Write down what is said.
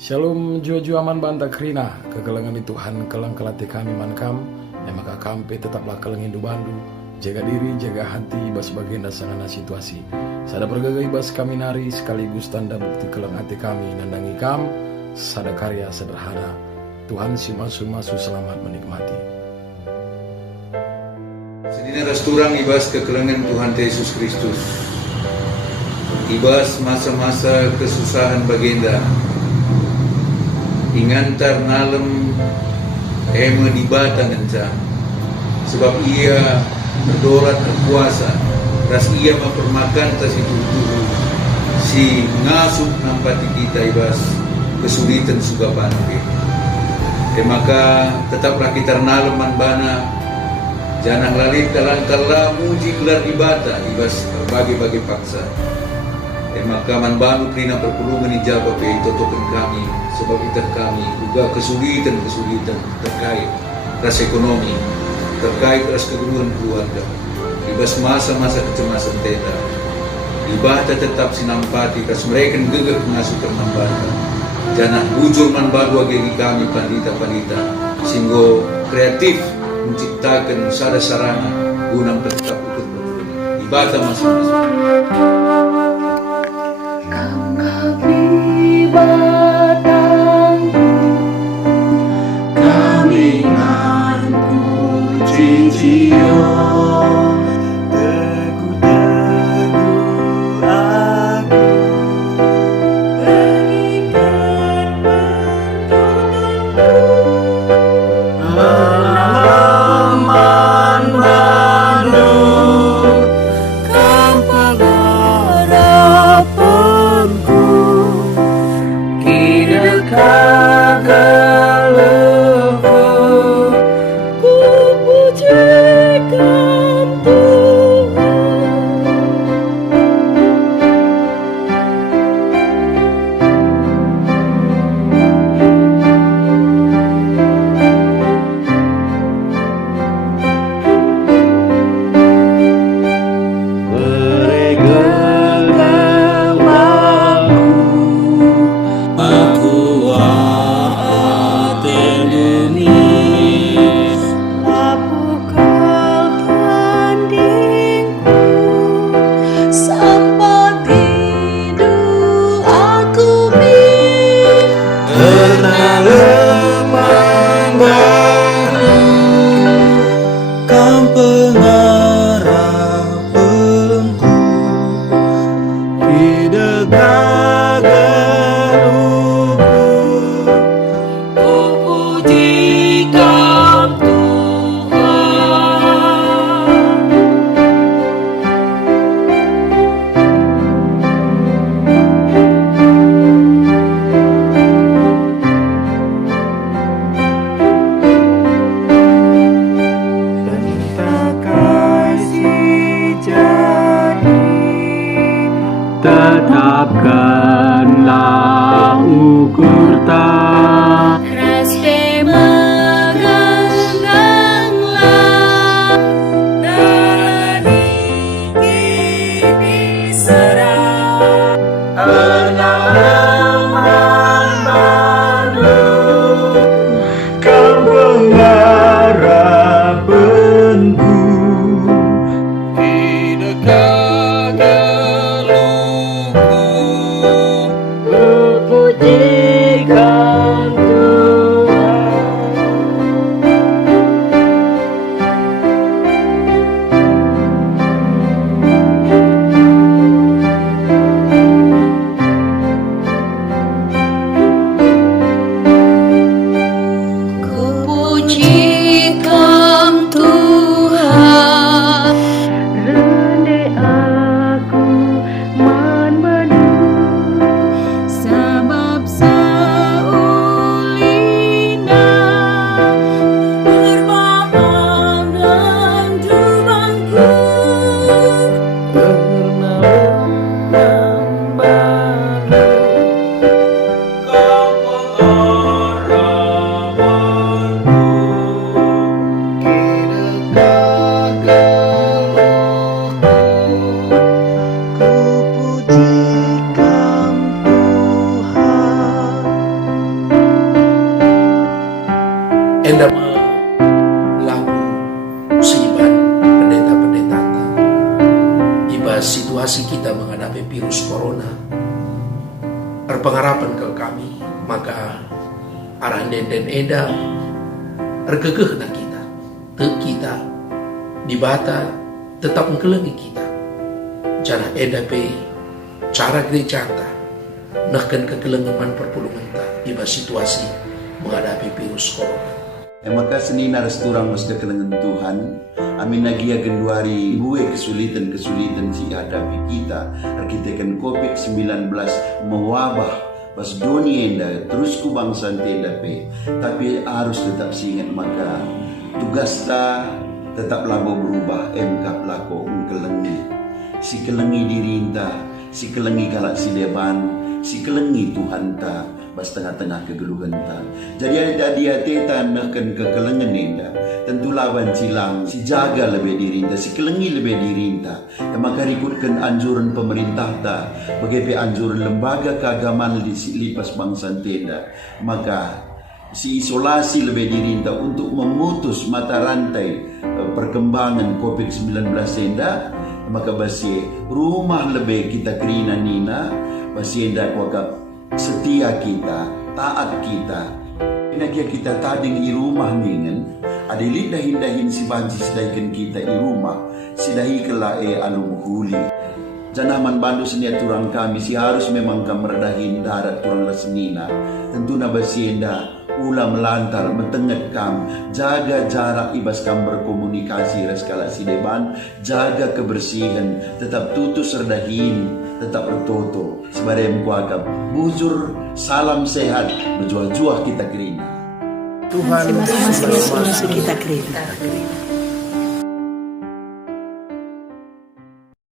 Shalom jua-jua aman banta krina kegelengan di Tuhan kelang kelati kami mankam maka kampe tetaplah kelengin du bandu jaga diri jaga hati ibas bagian dasangana situasi sada pergagai ibas kami nari sekaligus tanda bukti kelang hati kami nandangi kam sada karya sederhana Tuhan si masu selamat menikmati. Sedina rasturang ibas kekelengan Tuhan Yesus Kristus ibas masa-masa kesusahan bagenda ingantar nalem ema di batang enca sebab ia berdolat berkuasa ras ia mempermakan tas itu si ngasup nampati kita ibas kesulitan suga panpe maka tetaplah kita nalem manbana janang lalit kalang muji gelar ibata ibas berbagai-bagai paksa maka manbanu krina perpulungan ijabah pe totokan kami sebab kita kami juga kesulitan terkait ras ekonomi terkait ras keguruan keluarga ibas masa-masa kecemasan teta ibata tetap sinampati kas mereka gegeh mengasuhkan manbana janah bujur manbadu agegi kami pandita singgo kreatif menciptakan sada sarana guna tetap ikut perpulungan ibata masing-masing. Tetapkanlah ukur tak Raste meganglah dari kini serah Penalaman baru Kau pengharapanku pujikan situasi kita menghadapi virus corona berpengharapan ke kami, maka arah den eda ergegeh na kita di bata tetap mengkelengi kita jana eda pe cara gereja ta nahkan kekelengeman perpulungan ta di situasi menghadapi virus corona. Maka senina resturang mas kekelengan Tuhan. Amin nagia genduari buwe kesulitan si hadapi kita. Arkitekan COVID-19 mewabah pas dunia enda terus kubangsa tenda pe. Tapi harus tetap singat maka tugas ta tetap labo berubah emkap lako kelengi. Si kelengi dirinta, si kelengi kalak si deban, si kelengi Tuhan ta. Bas tengah-tengah kegeluhan ta. Jadi ada dia teta nahkan kekelengan enda. Tentu lawan silang si jaga lebih dirinta, si kelengi lebih dirinta. Dan maka ikutkan anjuran pemerintah ta. Bagaimana anjuran lembaga keagamaan di lipas bangsa tenda. Maka si isolasi lebih dirinta untuk memutus mata rantai perkembangan COVID-19 tenda. Maka basi rumah lebih kita kerina nina. Basi enda kuagap setia kita, taat kita. Inagia kita tading i rumah ningen, adilit dahin si banci sedaikan kita i rumah, sidahi kelae alum huli. Janaman bandu senia turang kami si harus memang kamerdahin darat turang lasenina. Tentu na basienda ulah melantar mentenget kam, jaga jarak ibas kam berkomunikasi reskala si deban, jaga kebersihan, tetap tutus serdahin, tetap bertoto sebarem kuagap bujur salam sehat berjuah-juah kita kerina Tuhan masih kita kerina.